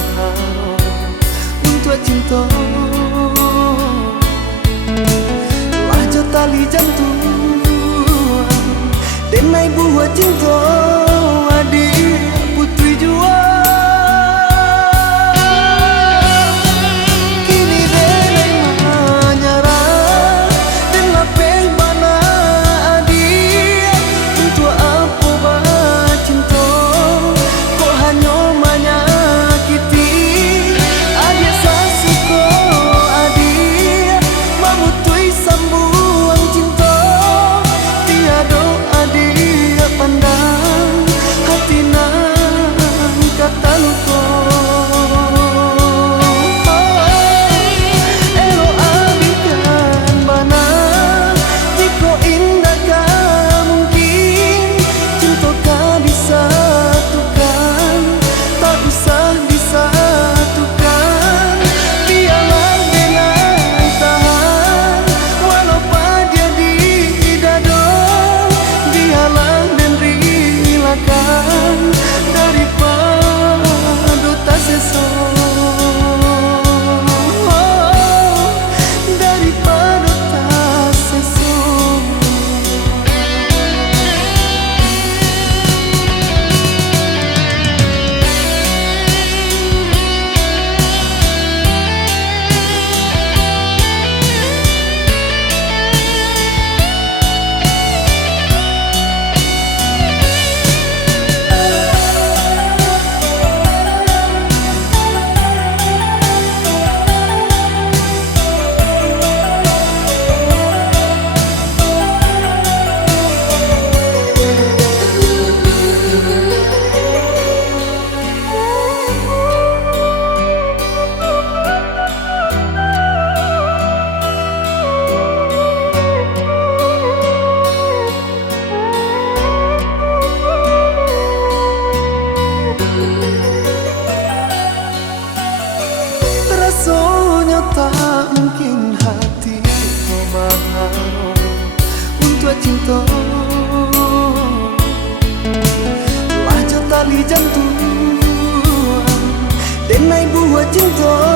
mahal untuk cinta. Wajah tali jantung denai buah cinta, adik putri jua. Kini denai menyerah dan lapeh mana adik untuk apa bercinta. Kok hanya menyakiti adik sasuko adik mamutui sambung cinta. Tiada adik pandang hati nan kata lupa. Elo abikan bana jika indah kan mungkin cinta kan disatukan, tak usah disatukan. Biarlah dengan tahan walau pada di dada. Biarlah dan relakan daripada tak sesa, daripada tak sesa. Rasanya tak mungkin hati kau mahal untuk cinta. Wajah tali jantung denai buah cinta.